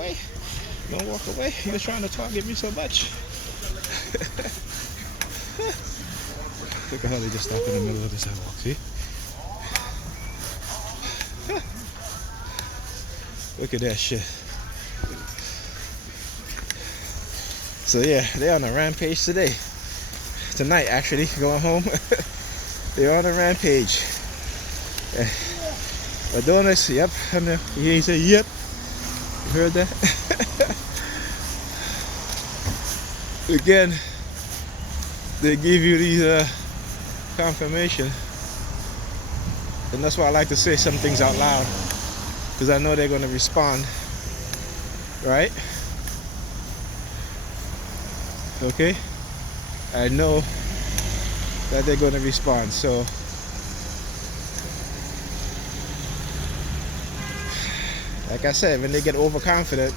away. Don't walk away. You're trying to target me so much. Look at how they just stop in the middle of the sidewalk, see? Look at that shit. So yeah, they're on a rampage today. Tonight, actually, going home. They're on a rampage. Adonis, yep. He said, yep. You heard that? Again, they give you these confirmation. And that's why I like to say some things out loud. Because I know they're going to respond. Right? Okay? I know that they're going to respond. So like I said, when they get overconfident,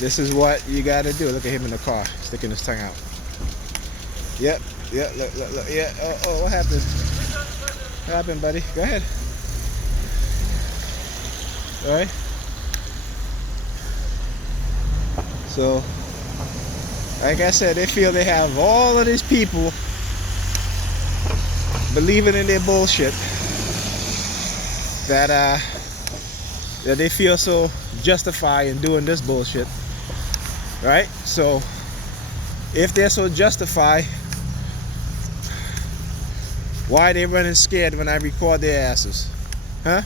this is what you got to do. Look at him in the car, sticking his tongue out. Yep, look, yeah. Oh, what happened? What happened, buddy? Go ahead. All right. So, like I said, they feel they have all of these people believing in their bullshit that they feel so justified in doing this bullshit, right? So if they're so justified, why are they running scared when I record their asses? Huh?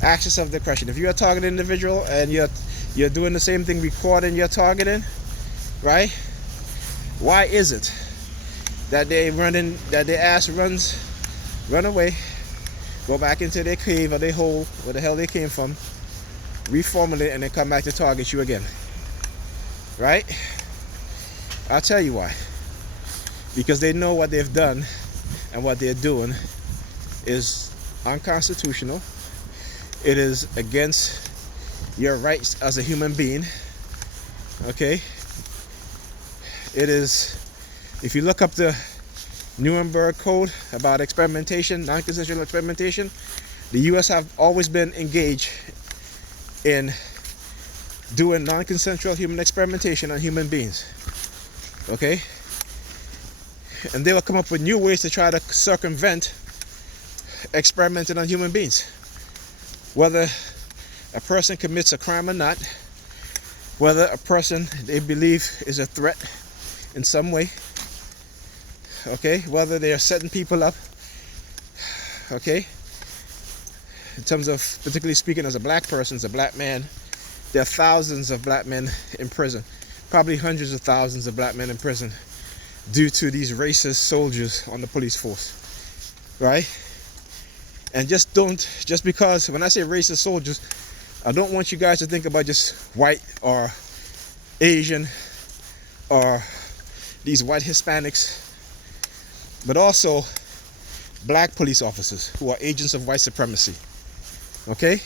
Ask yourself the question. If you're a targeted individual and you're doing the same thing, recording your targeting, right? Why is it that their ass run away, go back into their cave or their hole, where the hell they came from, reformulate, and then come back to target you again? Right? I'll tell you why. Because they know what they've done and what they're doing is unconstitutional. It is against your rights as a human being. Okay? It is, if you look up the Nuremberg Code about experimentation, non-consensual experimentation, the US have always been engaged in doing non-consensual human experimentation on human beings. Okay? And they will come up with new ways to try to circumvent experimenting on human beings. Whether a person commits a crime or not, whether a person they believe is a threat in some way, okay, whether they are setting people up, okay, in terms of particularly speaking as a black person, as a black man, there are thousands of black men in prison, probably hundreds of thousands of black men in prison due to these racist soldiers on the police force, right? And just because when I say racist soldiers, I don't want you guys to think about just white or Asian or these white Hispanics, but also black police officers who are agents of white supremacy. Okay?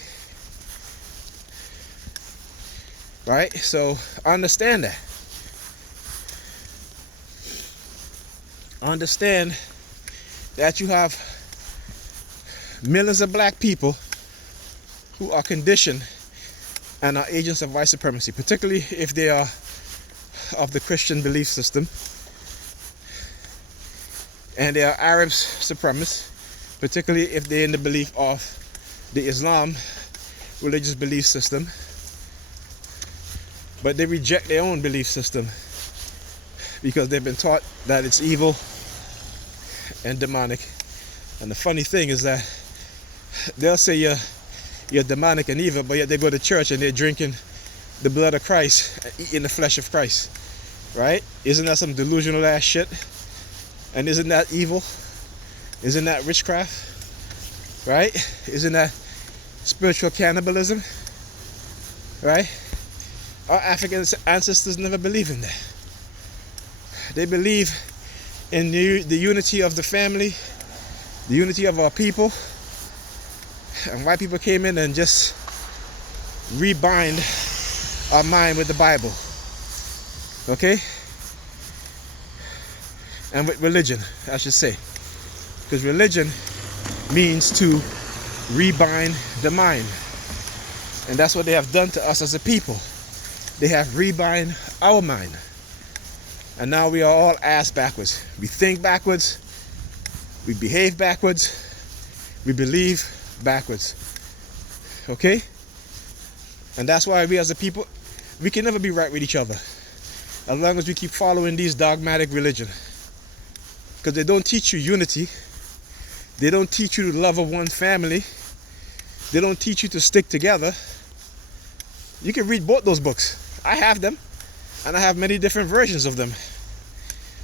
Right? So understand that. Understand that you have millions of black people who are conditioned and are agents of white supremacy, particularly if they are of the Christian belief system, and they are Arab supremacists, particularly if they're in the belief of the Islam religious belief system, but they reject their own belief system because they've been taught that it's evil and demonic. And the funny thing is that they'll say you're demonic and evil, but yet they go to church and they're drinking the blood of Christ and eating the flesh of Christ. Right? Isn't that some delusional ass shit? And isn't that evil? Isn't that witchcraft? Right? Isn't that spiritual cannibalism? Right? Our African ancestors never believed in that. They believe in the unity of the family, the unity of our people. And white people came in and just rebind our mind with the Bible. Okay? And with religion, I should say. Because religion means to rebind the mind. And that's what they have done to us as a people. They have rebind our mind. And now we are all ass backwards. We think backwards. We behave backwards. We believe backwards. Okay? And that's why we as a people, we can never be right with each other as long as we keep following these dogmatic religion. Because they don't teach you unity. They don't teach you the love of one family. They don't teach you to stick together. You can read both those books. I have them, and I have many different versions of them.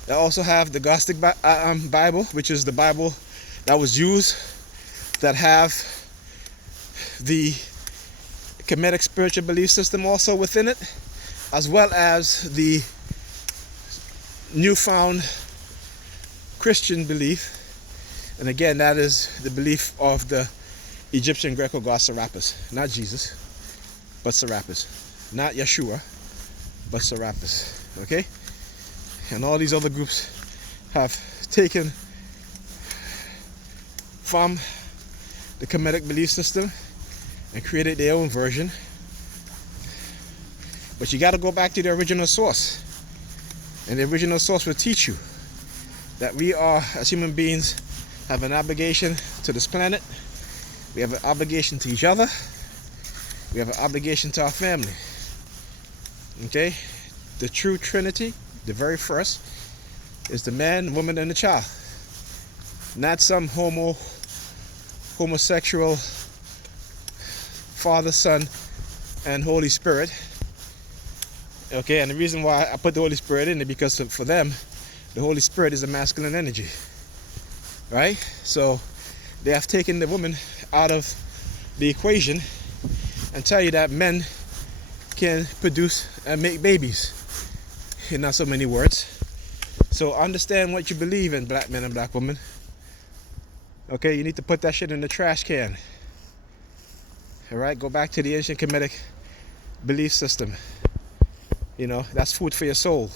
I also have the Gnostic Bible, which is the Bible that was used, that have the Kemetic spiritual belief system also within it, as well as the newfound Christian belief. And again, that is the belief of the Egyptian Greco-God Serapis, not Jesus, but Serapis, not Yeshua, but Serapis. Okay? And all these other groups have taken from the Kemetic belief system and created their own version. But you got to go back to the original source. And the original source will teach you that we are, as human beings, have an obligation to this planet. We have an obligation to each other. We have an obligation to our family. Okay? The true Trinity, the very first, is the man, woman, and the child. Not some homosexual Father, Son, and Holy Spirit. Okay, and the reason why I put the Holy Spirit in it, because for them, the Holy Spirit is a masculine energy. Right? So they have taken the woman out of the equation and tell you that men can produce and make babies. In not so many words. So understand what you believe in, black men and black women. Okay, you need to put that shit in the trash can. Alright, go back to the ancient Kemetic belief system. You know, that's food for your soul.